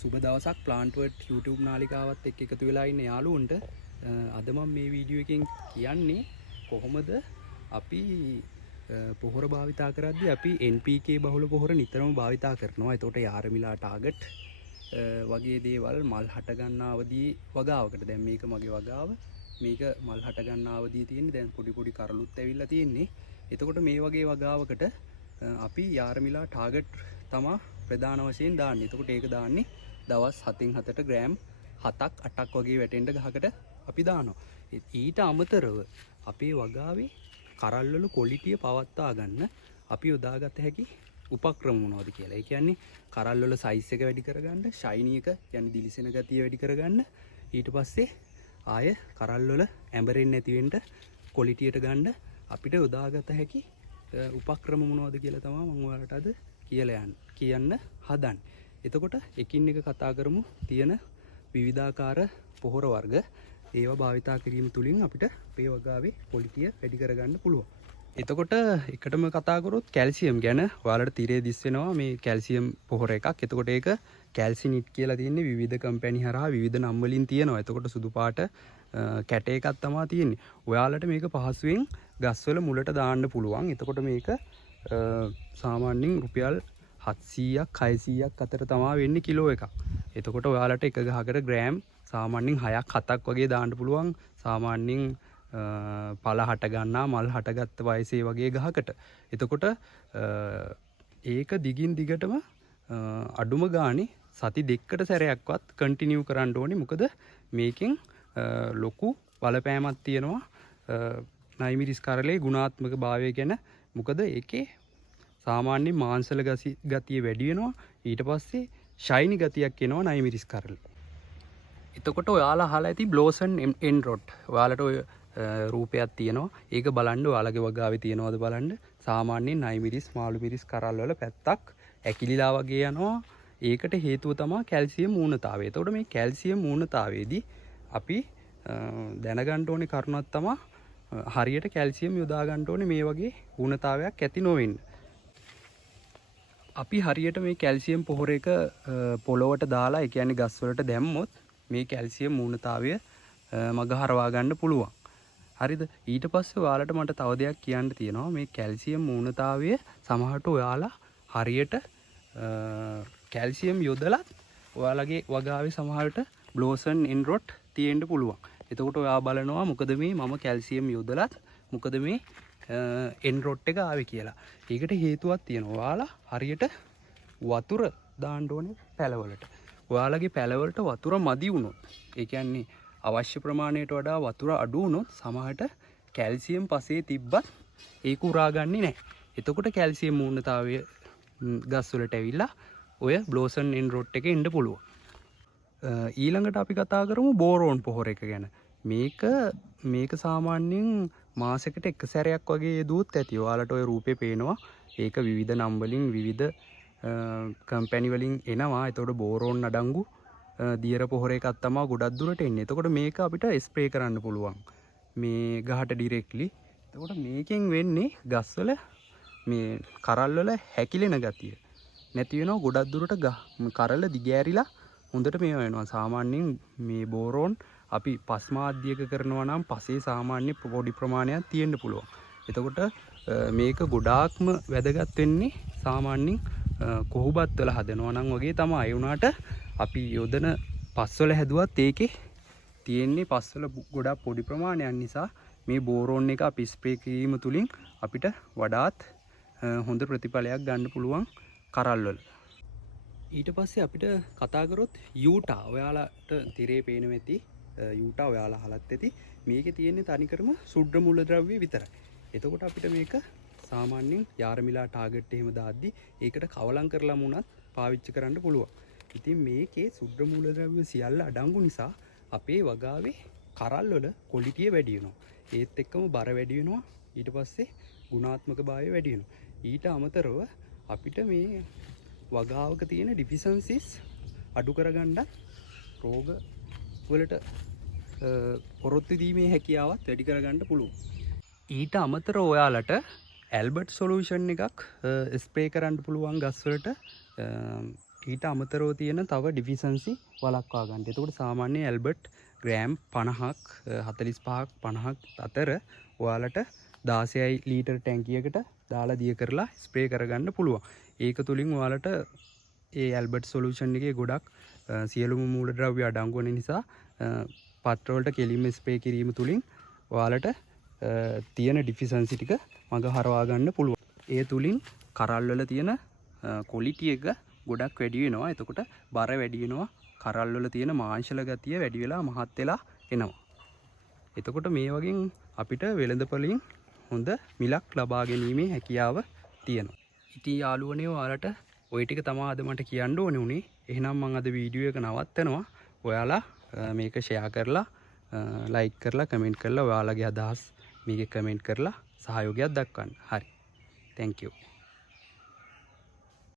සුබ දවසක් ප්ලාන්ට්වර්ඩ් YouTube නාලිකාවත් එක්ක එකතු වෙලා ඉන්න යාළුවන්ට අද මම මේ වීඩියෝ එකෙන් කියන්නේ කොහොමද අපි පොහොර භාවිතා කරද්දී අපි NPK බහුල පොහොර නිතරම භාවිතා කරනවා. එතකොට යාරමිලා ටාගට් වගේ දේවල් මල් හට ගන්නා අවදී වගාවකට දැන් මේක මගේ වගාව මේක මල් හට ගන්නා අවදී තියෙන්නේ දැන් පොඩි පොඩි කරලුත් ඇවිල්ලා තියෙන්නේ. එතකොට මේ වගේ වගාවකට අපි යාරමිලා ටාගට් තමා ප්‍රධාන වශයෙන් දාන්නේ. එතකොට ඒක දාන්නේ දවස් 7න් 7ට ග්‍රෑම් 7ක් 8ක් වගේ වැටෙන්න ගහකට අපි දානවා. ඊට අමතරව අපේ වගාවේ කරල්වල ක්වොලිටිය පවත්වා ගන්න අපි යොදාගත හැකි උපක්‍රම මොනවද කියලා. ඒ කියන්නේ කරල්වල සයිස් එක වැඩි කරගන්න, ෂයිනි එක කියන්නේ දිලිසෙන ගතිය වැඩි කරගන්න. ඊට පස්සේ ආය කරල්වල ඇඹරෙන්නේ නැති වෙන්න ක්වොලිටියට ගන්න අපිට යොදාගත හැකි උපක්‍රම මොනවද කියලා තමයි මම ඔයාලට අද කියන්න හදන්නේ. එතකොට එකින් එක කතා කරමු තියෙන විවිධාකාර පොහොර වර්ග ඒවා භාවිතා කිරීම තුළින් අපිට අපේ වගාවේ ක්වොලිටිය වැඩි කරගන්න පුළුවන්. එතකොට එකටම කතා කරොත් කැල්සියම් ගැන ඔයාලට තිරේ දිස් වෙනවා මේ කැල්සියම් පොහොර එකක්. එතකොට ඒක කැල්සිනිට් කියලා තියෙන්නේ විවිධ කම්පැනි හරහා විවිධ නම් වලින් තියෙනවා. එතකොට සුදු පාට කැට එකක් තමයි තියෙන්නේ. ඔයාලට මේක පහසුවෙන් ගස්වල මුලට දාන්න පුළුවන්. එතකොට මේක සාමාන්‍යයෙන් රුපියල් 700ක් 600ක් අතර තමයි වෙන්නේ කිලෝ එකක්. එතකොට ඔයාලට එක ගහකට ග්‍රෑම් සාමාන්‍යයෙන් 6ක් 7ක් වගේ දාන්න පුළුවන්. සාමාන්‍යයෙන් පළ හට ගන්නා මල් හටගත්ත වයසේ වගේ ගහකට. එතකොට ඒක දිගින් දිගටම අඩුම ගානේ සති දෙකකට සැරයක්වත් කන්ටිනියු කරන්න ඕනේ. මොකද මේකෙන් ලොකු බලපෑමක් තියෙනවා නයිමිරිස් කරලේ ගුණාත්මක භාවය ගැන. මොකද ඒකේ සාමාන්‍ය මාංශල ගතිය වැඩි වෙනවා. ඊට පස්සේ ෂයිනි ගතියක් එනවා නයිමිරිස් කරලේ. එතකොට ඔයාලා අහලා ඇති බ්ලෝසන් එන්ඩ් රොට්. ඔයාලට ඔය රූපයක් තියෙනවා. ඒක බලන්න ඔයාලගේ වගාවේ තියෙනවද බලන්න. සාමාන්‍යයෙන් නයිමිරිස් මාළු මිරිස් කරල් වල පැත්තක් ඇකිලිලා වගේ යනවා. ඒකට හේතුව තමයි කැල්සියම් ඌනතාවය. එතකොට මේ කැල්සියම් ඌනතාවයේදී අපි දැනගන්න ඕනේ කරුණක් තමයි හරියට කැල්සියම් යොදා ගන්න ඕනේ මේ වගේ ඌනතාවයක් ඇති නොවෙන්න. අපි හරියට මේ කැල්සියම් පොහොර එක පොළොවට දාලා ඒ කියන්නේ ගස් වලට දැම්මොත් මේ කැල්සියම් ඌනතාවය මග හරවා ගන්න පුළුවන්. හරිද? ඊට පස්සේ ඔයාලට මට තව දෙයක් කියන්න තියෙනවා. මේ කැල්සියම් ඌනතාවය සමහරට ඔයාලා හරියට කැල්සියම් යොදලා ඔයාලගේ වගාවේ සමහරට බ්ලෝසන් එන්ඩ් රොට් තියෙන්න පුළුවන්. එතකොට ඔයා බලනවා මොකද මේ මම කැල්සියම් යොදලත් මොකද මේ එන්ඩ් රොට් එක ආවේ කියලා. ඒකට හේතුවක් තියෙනවා. ඔයාලා හරියට වතුර දාන්න ඕනේ පැලවලට. ඔයාලගේ පැලවලට වතුර මදි වුණොත් ඒ කියන්නේ අවශ්‍ය ප්‍රමාණයට වඩා වතුර අඩු වුණොත් සමහරට කැල්සියම් පසේ තිබ්බත් ඒක උරාගන්නේ නැහැ. එතකොට කැල්සියම් ඌනතාවය ගස් වලට ඇවිල්ලා ඔය බ්ලෝසන් එන්ඩ් රොට් එකේ ඉන්න පුළුවන්. ඊළඟට අපි කතා කරමු බෝරෝන් පොහොර එක ගැන. මේක සාමාන්‍යයෙන් මාසෙකට එක සැරයක් වගේ යෙදුවොත් ඇති. ඔයාලට ඔය රූපේ පේනවා. ඒක විවිධ නම් වලින් විවිධ කම්පැනි වලින් එනවා. එතකොට බෝරෝන් අඩංගු දියර පොහොර එකක් තමයි ගොඩක් දුරට එන්නේ. එතකොට මේක අපිට ස්ප්‍රේ කරන්න පුළුවන් මේ ගහට ඩිරෙක්ට්ලි. එතකොට මේකෙන් වෙන්නේ ගස්වල මේ කරල් වල හැකිලෙන ගතිය නැති වෙනවා. ගොඩක් දුරට කරල දිගෑරිලා හොඳට මේ වෙනවා. සාමාන්‍යයෙන් මේ බෝරෝන් අපි පස් මාධ්‍යයක කරනවා නම් පසේ සාමාන්‍ය පොඩි ප්‍රමාණයක් තියෙන්න පුළුවන්. එතකොට මේක ගොඩාක්ම වැදගත් වෙන්නේ සාමාන්‍යයෙන් කොහොබත් වල හදනවා නම් වගේ තමයි. ඒ වුණාට අපි යොදන පස්වල හැදුවත් ඒකේ තියෙන්නේ පස්වල ගොඩක් පොඩි ප්‍රමාණයක් නිසා මේ බෝරෝන් එක අපි ස්ප්‍රේ කිරීම තුලින් අපිට වඩාත් හොඳ ප්‍රතිඵලයක් ගන්න පුළුවන් කරල් වල. ඊට පස්සේ අපිට කතා කරොත් යූටා. ඔයාලට තිරේ පේනවා ඇති යූටා ඔයාලා අහලත් ඇති. මේකේ තියෙන්නේ තනිකරම සුද්ධ මූලද්‍රව්‍ය විතරයි. එතකොට අපිට මේක සාමාන්‍යයෙන් යාරමිලා ටාගට් එහෙම දාද්දි ඒකට කවලම් කරලා මුණත් පාවිච්චි කරන්න පුළුවන්. ඉතින් මේකේ සුද්ධ මූලද්‍රව්‍ය සියල්ල අඩංගු නිසා අපේ වගාවේ කරල් වල ක්වොලිටිය වැඩි වෙනවා. ඒත් එක්කම බර වැඩි වෙනවා. ඊට පස්සේ ගුණාත්මක භාවය වැඩි වෙනවා. ඊට අමතරව අපිට මේ වගාවක තියෙන ඩිෆිෂන්සිස් අඩු කරගන්න රෝග වලට පොරොත්තු දීමේ හැකියාවත් වැඩි කරගන්න පුළුවන්. ඊට අමතරව ඔයාලට ඇල්බර්ට් සොලියුෂන් එකක් ස්ප්‍රේ කරන්න පුළුවන් ගස් වලට. ඊට අමතරව තියෙන තව ඩිෆිෂන්සි වළක්වා ගන්න. එතකොට සාමාන්‍ය ඇල්බර්ට් ග්‍රෑම් 50ක් 45ක් 50ක් අතර ඔයාලට 16 ලීටර් ටැංකියකට දාලා දිය කරලා ස්ප්‍රේ කරගන්න පුළුවන්. ඒක තුලින් ඔයාලට ඒ ඇල්බර්ට් සොලියුෂන් එකේ ගොඩක් සියලුම මූලද්‍රව්‍ය අඩංගු වෙන නිසා පත්‍ර වලට කෙලින්ම ස්ප්‍රේ කිරීම තුලින් ඔයාලට තියෙන ඩිෆිෂන්සි ටික මග හරවා ගන්න පුළුවන්. ඒ තුලින් කරල් වල තියෙන ක්වොලිටි එක ගොඩක් වැඩි වෙනවා. එතකොට බර වැඩි වෙනවා. කරල් වල තියෙන මාංශල ගතිය වැඩි වෙලා මහත් වෙලා එනවා. එතකොට මේ වගේ අපිට වෙළඳපොලින් හොඳ මිලක් ලබා ගැනීමේ හැකියාව තියෙනවා. ඉතින් යාළුවනේ ඔයාලට ওই ටික තමයි අද මට කියන්න ඕනේ උනේ. එහෙනම් මම අද වීඩියෝ එක නවත්තනවා. ඔයාලා මේක ෂෙයා කරලා ලයික් කරලා කමෙන්ට් කරලා ඔයාලගේ අදහස් මේකේ කමෙන්ට් කරලා සහයෝගයක් දක්වන්න. හරි. Thank you.